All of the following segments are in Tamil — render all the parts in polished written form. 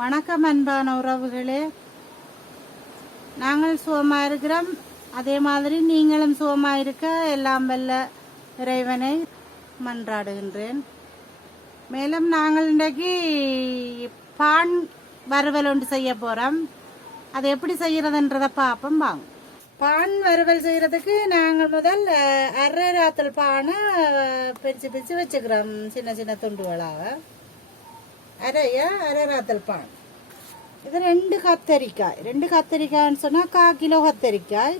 வணக்கம் அன்பான உறவுகளே, நாங்கள் சுகமாக இருக்கிறோம். அதே மாதிரி நீங்களும் சுகமாக இருக்க எல்லாம் வல்ல இறைவனை மன்றாடுகின்றேன். மேலும் நாங்கள் இன்றைக்கு பான் வறுவல் ஒன்று செய்ய போகிறோம். அது எப்படி செய்கிறதுன்றதை பார்ப்போம் வாங்க. பான் வறுவல் செய்கிறதுக்கு நாங்கள் முதல் அரை ராத்தல் பானை பிரித்து பிரித்து வச்சுக்கிறோம், சின்ன சின்ன துண்டுகளாக. அரை ராத்தல் பான். இது ரெண்டு கத்தரிக்காய்ன்னு சொன்னால் 1/4 கிலோ கத்தரிக்காய்.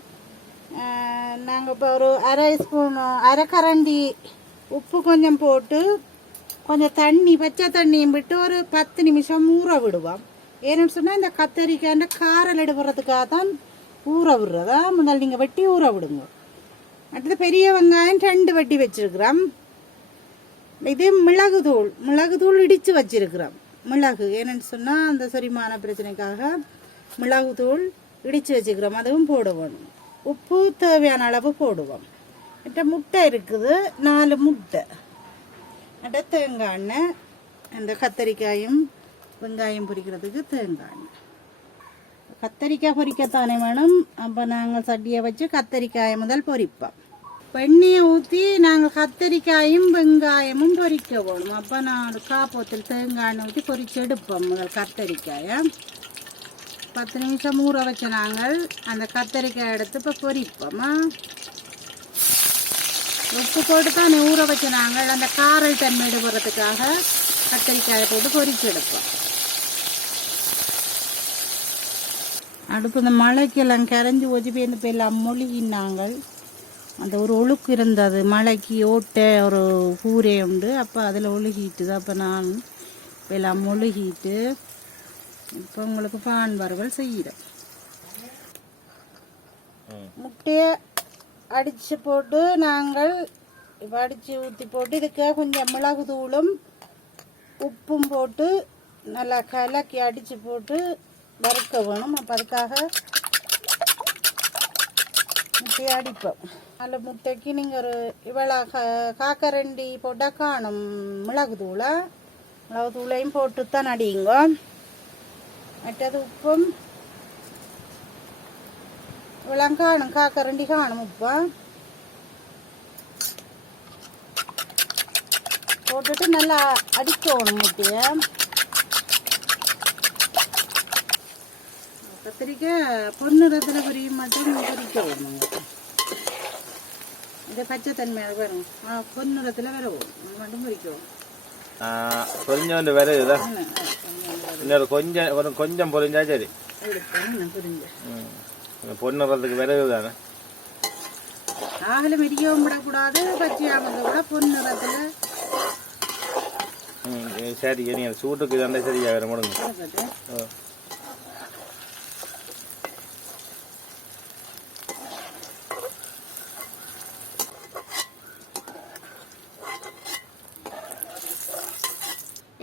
நாங்கள் இப்போ ஒரு அரை ஸ்பூன் அரை கரண்டி உப்பு கொஞ்சம் போட்டு கொஞ்சம் தண்ணி பச்சை தண்ணியும் விட்டு ஒரு 10 நிமிஷம் ஊற விடுவோம். ஏன்னு சொன்னால் இந்த கத்தரிக்காய் காரல் எடுக்கிறதுக்காக தான் ஊற விடுறதா. முதல் நீங்கள் வெட்டி ஊற விடுங்க. அடுத்தது பெரிய வெங்காயம் 2 வெட்டி வச்சிருக்கிறோம். இது மிளகுத்தூள் இடித்து வச்சிருக்கிறோம். மிளகு ஏன்னு சொன்னால் அந்த செரிமான பிரச்சனைக்காக மிளகுத்தூள் இடித்து வச்சுக்கிறோம், அதுவும் போடுவோம். உப்பு தேவையான அளவு போடுவோம். முட்டை இருக்குது, 4 முட்டை. தேங்காய் எண்ணெய், அந்த கத்தரிக்காயும் வெங்காயம் பொரிக்கிறதுக்கு தேங்காய் எண்ணெய். கத்தரிக்காய் பொரிக்கத்தானே வேணும். அப்போ நாங்கள் சட்டியை வச்சு கத்தரிக்காயை முதல் பொரிப்போம். எண்ணெயை ஊற்றி நாங்கள் கத்தரிக்காயும் வெங்காயமும் பொரிக்க போகணும். அப்போ நான் காப்போத்தில் தேங்காய் எண்ணெய் ஊற்றி பொரிச்சு எடுப்போம். முதல் கத்தரிக்காயை 10 நிமிஷம் ஊற வச்ச நாங்கள் அந்த கத்தரிக்காய் எடுத்து இப்போ பொரிப்போமா. உப்பு போட்டு தான் ஊற வச்ச நாங்கள் அந்த காரல் தன்மை எடுக்கிறதுக்காக கத்தரிக்காயை போட்டு பொரிச்சு எடுப்போம். அடுப்பு இந்த மழைக்கெல்லாம் கரைஞ்சி ஒஜி பேர்ந்து போயெல்லாம் மொழிகினாங்கள். அந்த ஒரு ஒழுக்கு இருந்தது, மழைக்கு ஓட்ட ஒரு கூரை உண்டு. அப்போ அதில் ஒழுகிட்டுது. அப்போ நான் எல்லாம் மொழுகிட்டு இப்போ உங்களுக்கு பான் வறுவல் செய்கிறேன். முட்டையை அடித்து போட்டு நாங்கள் இப்போ அடித்து ஊற்றி போட்டு இதுக்கு கொஞ்சம் மிளகுத்தூளும் உப்பும் போட்டு நல்லா கலக்கி அடித்து போட்டு வறுக்க வேணும். அப்போ அதுக்காக முட்டையை அடிப்போம். அதில் முட்டைக்கு நீங்கள் ஒரு இவ்வளோ காக்கரண்டி போட்டால் காணும் மிளகுத்தூளையும் போட்டு தான் அடிங்க. மற்றது உப்பும் இவ்வளோ காணும், காக்கரண்டி காணும் உப்பா போட்டுட்டு நல்லா அடிக்கணும் முட்டையை. கத்திரிக்காய் பொன்னிறத்தில் பொரிய மட்டும் பொரிக்க வேணும். இது பச்சை தன்மையாக வரும், பொன்னிறத்தில் வரவும் மட்டும் பொரிக்கும். பொரிஞ்ச விரைவுதான் இன்னொரு கொஞ்சம் பொரிஞ்சா சரி. பொன்னிறத்துக்கு விரைவு தானே. ஆகல மெரிக்கவும் விடக்கூடாது, பச்சையாமங்க கூட பொன்னிறத்தில். சரி, நீங்கள் சூட்டுக்கு தானே சரியா வேற முடுங்க.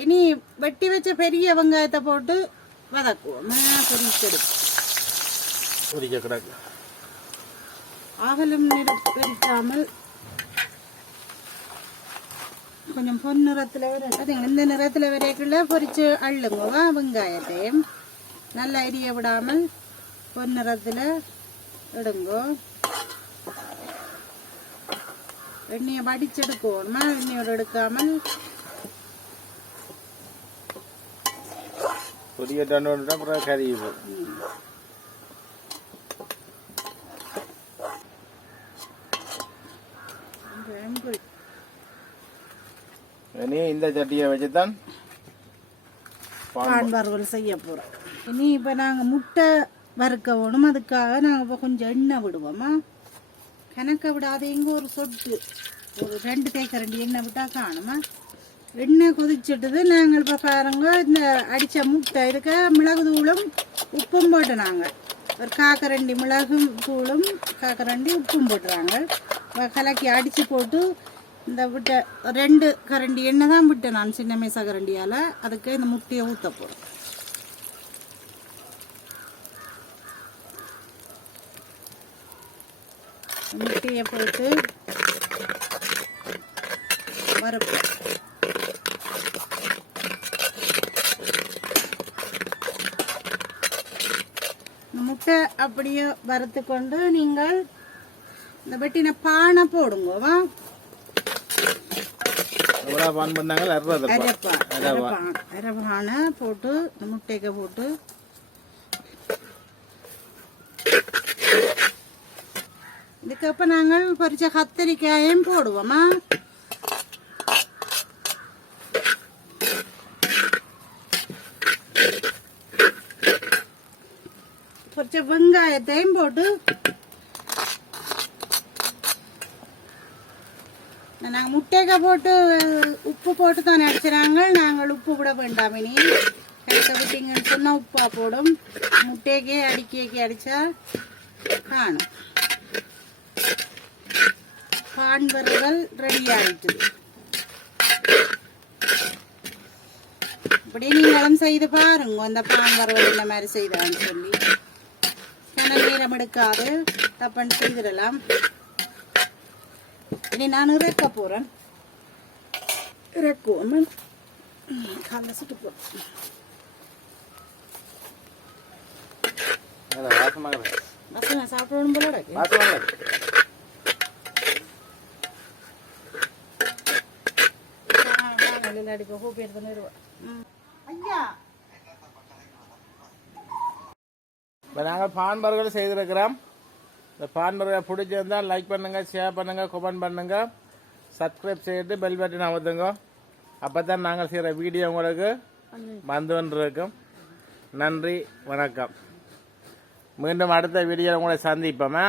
இனி வெட்டி வச்ச பெரிய வெங்காயத்தை போட்டு வதக்குவோம். பொரிக்க கிடக்கு. ஆகலும் பொரிக்காமல் கொஞ்சம் பொன்னிறத்தில் இந்த நிறத்தில் வரைக்குள்ள பொரிச்சு அள்ளுங்க. வெங்காயத்தையும் நல்லா எரிய விடாமல் பொன்னிறத்தில் எடுங்கோ. எண்ணெயை வடிச்செடுக்கணுமா, எண்ணெயோடு எடுக்காமல். அப்புறம் கறி இந்த சட்டியை வச்சுதான் பான் வறுவல் செய்ய போறோம். இனி இப்போ நாங்கள் முட்டை வறுக்க வேணும். அதுக்காக நாங்கள் இப்போ கொஞ்சம் எண்ணெய் விடுவோமா. கணக்க விடாத இங்கே ஒரு சொட்டு ஒரு 2 தேக்கரண்டி எண்ணெய் விட்டால் காணுமா. எண்ணெய் கொதிச்சுட்டுது. நாங்கள் இப்போ பாருங்க இந்த அடித்த முட்டை இதுக்கு மிளகுத்தூளும் உப்பும் போட்டு நாங்கள் ஒரு காக்கரண்டி மிளகும் தூளும் காக்கரண்டி உப்பும் போட்டுறாங்க. கலக்கி அடித்து போட்டு இந்த விட்ட 2 கரண்டி எண்ணெய் தான் விட்டேன் நான், சின்ன மேசா கரண்டியால். அதுக்கு இந்த முட்டையை ஊற்ற போகிறோம். முட்டையை போட்டு வறுப்போம். அப்படியே வறுத்து கொண்டு நீங்கள் இந்த வெட்டின பானை போடுங்கவா. அரபானை போட்டு முட்டைக்க போட்டு இதுக்கப்புறம் நாங்கள் பொரிச்ச கத்திரிக்காயும் போடுவோமா. பொரிச்ச வெங்காயத்தையும் போட்டு நாங்கள் முட்டைக்க போட்டு உப்பு போட்டு தான் அடிச்சுறாங்க. நாங்கள் உப்பு விட வேண்டாம். இனி எடுத்த விட்டீங்கன்னு சொன்னால் உப்பா போடும். முட்டைக்கே அடிச்சா காணும். பான் வறுவல் ரெடி ஆயிட்டு. இப்படி நீங்களும் செய்து பாருங்க. அந்த பான் வறுவல் இந்த மாதிரி செய்தான்னு சொல்லி நேரம் எடுக்காது தப்பன்னு செய்திடலாம். இனி நான் இறக்க போறேன். இறக்குவோம். காலைல சுட்டு போறேன். வாசனை சாப்பிடணும் போல இருக்கு. அடிப்ப ஹூப் எடுத்து ஐயா நாங்கள் பான் பர்கர் செய்திருக்கிறோம். இந்த பான் பர்கர் பிடிச்சிருந்தால் லைக் பண்ணுங்க, ஷேர் பண்ணுங்க, கமெண்ட் பண்ணுங்க, சப்ஸ்கிரைப் செய்து பெல் பட்டன் அமர்த்துங்க. அப்போ தான் நாங்கள் செய்கிற வீடியோ உங்களுக்கு வந்து கொண்டிருக்கும். நன்றி, வணக்கம். மீண்டும் அடுத்த வீடியோ உங்களை சந்திப்போம்.